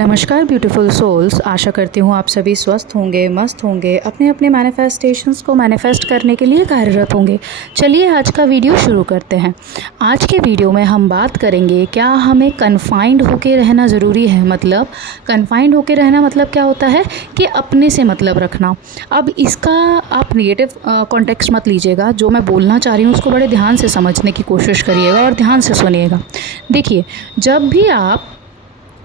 नमस्कार beautiful souls, आशा करती हूँ आप सभी स्वस्थ होंगे, मस्त होंगे, अपने अपने मैनिफेस्टेशंस को मैनिफेस्ट करने के लिए कार्यरत होंगे। चलिए आज का वीडियो शुरू करते हैं। आज के वीडियो में हम बात करेंगे क्या हमें कन्फाइंड होके रहना ज़रूरी है। मतलब कन्फाइंड होके रहना मतलब क्या होता है कि अपने से मतलब रखना। अब इसका आप नेगेटिव कॉन्टेक्स्ट मत लीजिएगा, जो मैं बोलना चाह रही हूँ उसको बड़े ध्यान से समझने की कोशिश करिएगा और ध्यान से सुनिएगा। देखिए, जब भी आप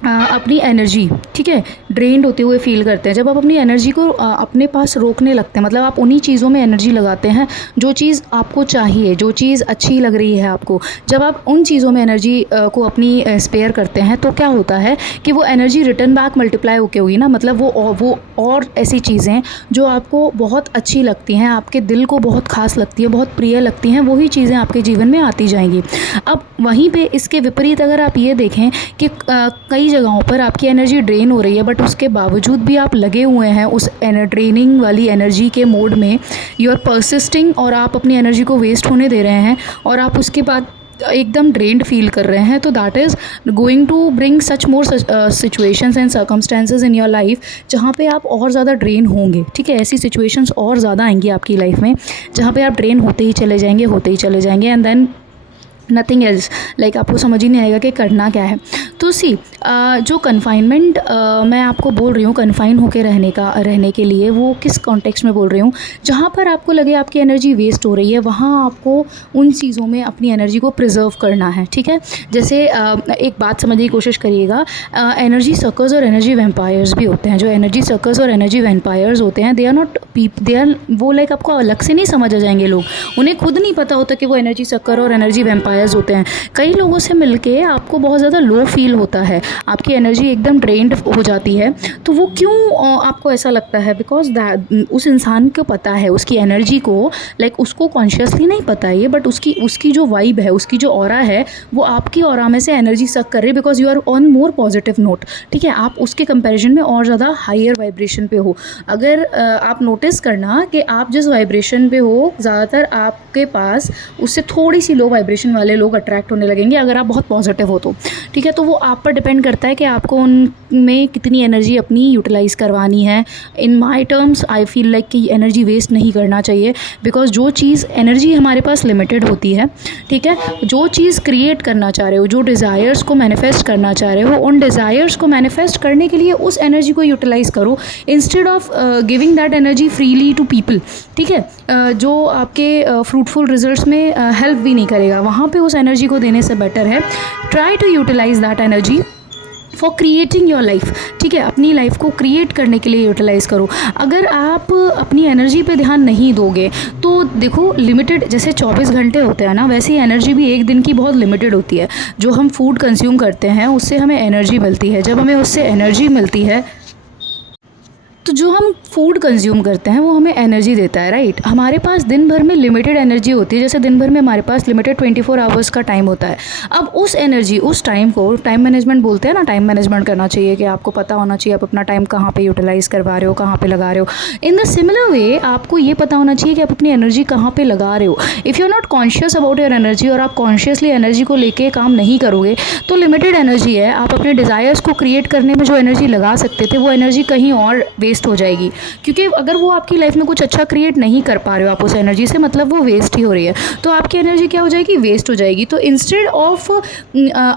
अपनी एनर्जी, ठीक है, ड्रेन्ड होते हुए फील करते हैं, जब आप अपनी एनर्जी को अपने पास रोकने लगते हैं, मतलब आप उन्हीं चीज़ों में एनर्जी लगाते हैं जो चीज़ आपको चाहिए, जो चीज़ अच्छी लग रही है आपको, जब आप उन चीज़ों में एनर्जी को अपनी स्पेयर करते हैं तो क्या होता है कि वो एनर्जी रिटर्न बैक मल्टीप्लाई होके हुई ना, मतलब वो और ऐसी चीज़ें जो आपको बहुत अच्छी लगती हैं, आपके दिल को बहुत खास लगती है, बहुत प्रिय लगती हैं, वही चीज़ें आपके जीवन में आती जाएंगी। अब वहीं पे इसके विपरीत अगर आप ये देखें कि कई जगहों पर आपकी एनर्जी ड्रेन हो रही है, बट उसके बावजूद भी आप लगे हुए हैं उस ड्रेनिंग वाली एनर्जी के मोड में, यू आर परसिस्टिंग, और आप अपनी एनर्जी को वेस्ट होने दे रहे हैं और आप उसके बाद एकदम ड्रेन्ड फील कर रहे हैं, तो that is going to bring such more situations and circumstances in your life जहाँ पे आप और ज़्यादा ड्रेन होंगे। ठीक है, ऐसी सिचुएशंस और ज़्यादा आएंगी आपकी लाइफ में जहाँ पे आप ड्रेन होते ही चले जाएंगे and then nothing else, like आपको समझ ही नहीं आएगा कि करना क्या है। तो जो कन्फाइनमेंट मैं आपको बोल रही हूँ, कन्फाइन होकर रहने के लिए, वो किस कॉन्टेक्स्ट में बोल रही हूँ, जहाँ पर आपको लगे आपकी एनर्जी वेस्ट हो रही है वहाँ आपको उन चीज़ों में अपनी एनर्जी को प्रिजर्व करना है। ठीक है, जैसे एक बात समझने की कोशिश करिएगा, एनर्जी सर्कर्स और एनर्जी वैम्पायर्स भी होते हैं। जो एनर्जी सर्कर्स और एनर्जी वैम्पायर्स होते हैं, they are not they are वो लाइक आपको अलग से नहीं समझ आ जाएंगे लोग, उन्हें खुद नहीं पता होता कि वो एनर्जी सर्कर और एनर्जी वैम्पायर होते हैं। कई लोगों से मिलके आपको बहुत ज़्यादा लो फील होता है, आपकी एनर्जी एकदम ड्रेन्ड हो जाती है। तो वो क्यों आपको ऐसा लगता है? बिकॉज उस इंसान को पता है उसकी एनर्जी को, लाइक उसको कॉन्शियसली नहीं पता है, बट उसकी जो वाइब है, उसकी जो ऑरा है, वो आपकी ऑरा में से एनर्जी सक कर रही है, because you are on more positive note. ठीक है, आप उसके कंपेरिजन में और ज़्यादा हायर वाइब्रेशन पे हो। अगर आप नोटिस करना कि आप जिस वाइब्रेशन पे हो, ज़्यादातर आपके पास उससे थोड़ी सी लो वाइब्रेशन वाले लोग अट्रैक्ट होने लगेंगे, अगर आप बहुत पॉजिटिव हो तो। ठीक है, तो वो आप पर डिपेंड करता है कि आपको उनमें कितनी एनर्जी अपनी यूटिलाइज़ करवानी है। In my terms I feel like कि एनर्जी वेस्ट नहीं करना चाहिए, बिकॉज जो चीज़ एनर्जी हमारे पास लिमिटेड होती है। ठीक है, जो चीज़ क्रिएट करना चाह रहे हो, जो डिज़ायर्स को मैनिफेस्ट करना चाह रहे हो, उन डिज़ायर्स को मैनिफेस्ट करने के लिए उस एनर्जी को यूटिलाइज़ करो instead of giving that energy freely to people. ठीक है, जो आपके फ्रूटफुल रिजल्ट्स में हेल्प भी नहीं करेगा, वहाँ पे उस एनर्जी को देने से बेटर है try to utilise that energy for creating your life. ठीक है, अपनी लाइफ को क्रिएट करने के लिए यूटिलाइज़ करो। अगर आप अपनी एनर्जी पे ध्यान नहीं दोगे तो देखो, लिमिटेड जैसे 24 घंटे होते हैं ना, वैसे ही एनर्जी भी एक दिन की बहुत लिमिटेड होती है। जो हम फूड कंज्यूम करते हैं उससे हमें एनर्जी मिलती है, जब हमें उससे एनर्जी मिलती है तो जो हम फूड कंज्यूम करते हैं वो हमें एनर्जी देता है, राइट। हमारे पास दिन भर में लिमिटेड एनर्जी होती है, जैसे दिन भर में हमारे पास लिमिटेड 24 आवर्स का टाइम होता है। अब उस एनर्जी, उस टाइम को टाइम मैनेजमेंट बोलते हैं ना, टाइम मैनेजमेंट करना चाहिए कि आपको पता होना चाहिए आप अपना टाइम कहाँ पे यूटिलाइज़ करवा रहे हो, कहाँ पे लगा रहे हो। इन द सिमिलर वे आपको ये पता होना चाहिए कि आप अपनी एनर्जी कहाँ पे लगा रहे हो। If you are not conscious about your energy और आप कॉन्शियसली एनर्जी को लेके काम नहीं करोगे तो लिमिटेड एनर्जी है, आप अपने डिज़ायर्स को क्रिएट करने में जो एनर्जी लगा सकते थे वो एनर्जी कहीं और वेस्ट हो जाएगी। क्योंकि अगर वो आपकी लाइफ में कुछ अच्छा क्रिएट नहीं कर पा रहे हो आप उस एनर्जी से, मतलब वो वेस्ट ही हो रही है, तो आपकी एनर्जी क्या हो जाएगी? वेस्ट हो जाएगी। तो instead of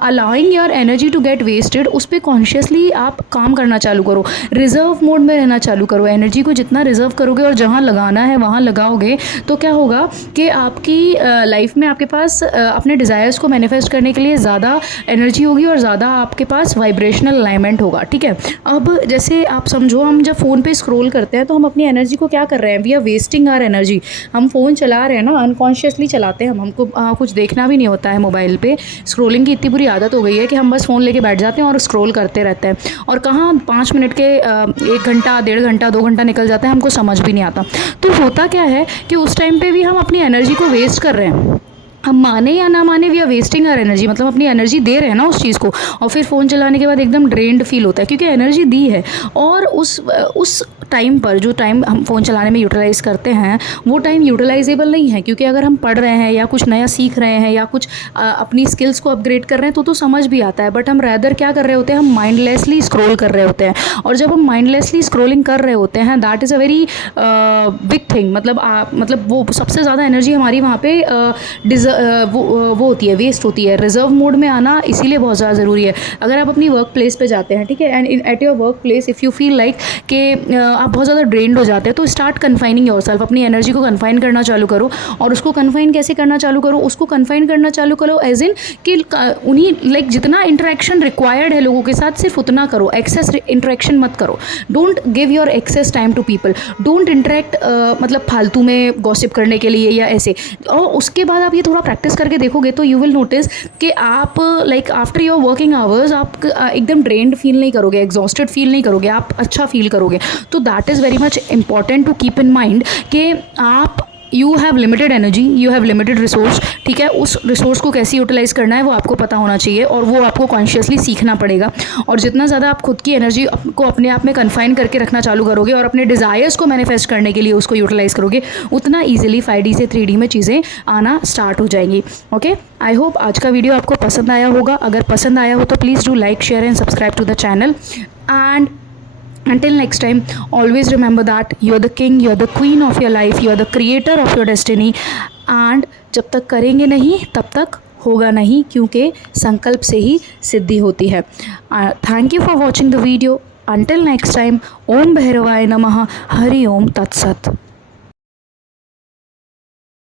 allowing your energy to get wasted, उस पर कॉन्शियसली आप काम करना चालू करो, रिजर्व मोड में रहना चालू करो। एनर्जी को जितना रिजर्व करोगे और जहाँ लगाना है वहाँ लगाओगे तो क्या होगा कि आपकी लाइफ में आपके पास अपने डिज़ायर्स को मैनिफेस्ट करने के लिए ज़्यादा एनर्जी होगी और ज़्यादा आपके पास वाइब्रेशनल अलाइनमेंट होगा। ठीक है, अब जैसे आप समझो, हम जब फ़ोन पे स्क्रॉल करते हैं तो हम अपनी एनर्जी को क्या कर रहे हैं? We are wasting our energy. हम फ़ोन चला रहे हैं ना, अनकॉन्शियसली चलाते हैं हमको कुछ देखना भी नहीं होता है मोबाइल पे। स्क्रॉलिंग की इतनी बुरी आदत हो गई है कि हम बस फ़ोन लेके बैठ जाते हैं और स्क्रॉल करते रहते हैं, और कहाँ 5 मिनट के 1 घंटा, 1.5 घंटा, 2 घंटा निकल जाता है, हमको समझ भी नहीं आता। तो होता क्या है कि उस टाइम पे भी हम अपनी एनर्जी को वेस्ट कर रहे हैं। हम माने या ना माने, we are wasting our energy, मतलब अपनी एनर्जी दे रहे हैं ना उस चीज़ को, और फिर फ़ोन चलाने के बाद एकदम ड्रेन्ड फील होता है क्योंकि एनर्जी दी है। और उस टाइम पर जो टाइम हम फ़ोन चलाने में यूटिलाइज़ करते हैं वो टाइम यूटिलाइजेबल नहीं है, क्योंकि अगर हम पढ़ रहे हैं या कुछ नया सीख रहे हैं या कुछ अपनी स्किल्स को अपग्रेड कर रहे हैं तो समझ भी आता है। बट हम रैदर क्या कर रहे होते हैं, हम माइंडलेसली स्क्रॉल कर रहे होते हैं। और जब हम माइंडलेसली स्क्रॉलिंग कर रहे होते हैं, that is a very big thing. मतलब वो सबसे ज़्यादा एनर्जी हमारी वहाँ पे वो होती है, वेस्ट होती है। रिजर्व मोड में आना इसीलिए बहुत ज़्यादा ज़रूरी है। अगर आप अपनी वर्क प्लेस पे जाते हैं, ठीक है, and at your work place if you feel like कि आप बहुत ज़्यादा ड्रेन्ड हो जाते हैं, तो स्टार्ट कन्फाइनिंग योरसेल्फ। अपनी एनर्जी को कन्फाइन करना चालू करो। और उसको कन्फाइन कैसे करना चालू करो, उसको कन्फाइन करना चालू करो एज इन कि उन्हीं लाइक जितना इंटरेक्शन रिक्वायर्ड है लोगों के साथ सिर्फ उतना करो, एक्सेस इंटरेक्शन मत करो। Don't give your excess time to people, don't interact मतलब फालतू में गॉसिप करने के लिए या ऐसे। और उसके बाद आप ये थोड़ा प्रैक्टिस करके देखोगे तो यू विल नोटिस कि आप like after your working hours आप एकदम ड्रेन्ड फील नहीं करोगे, एग्जॉस्टेड फील नहीं करोगे, आप अच्छा फील करोगे। तो that is very much important to keep in mind कि आप you have limited energy, you have limited resource, ठीक है। उस रिसोर्स को कैसे यूटिलाइज़ करना है वो आपको पता होना चाहिए और वो आपको कॉन्शियसली सीखना पड़ेगा। और जितना ज़्यादा आप खुद की एनर्जी को अपने आप में कन्फाइन करके रखना चालू करोगे और अपने डिज़ायर्स को मैनिफेस्ट करने के लिए उसको यूटिलाइज़ करोगे, उतना ईजिली 5D से 3D में चीज़ें आना स्टार्ट हो जाएंगी। ओके, आई होप आज का वीडियो आपको पसंद आया होगा। अगर पसंद आया हो तो please do like, share and subscribe to the channel. And until next time, always remember that you're the king, you're the queen of your life, you're the creator of your destiny. And जब तक करेंगे नहीं तब तक होगा नहीं, क्योंकि संकल्प से ही सिद्धि होती है। Thank you for watching the video. Until next time, ओम भैरवाय नमः, हरि ओम तत्सत।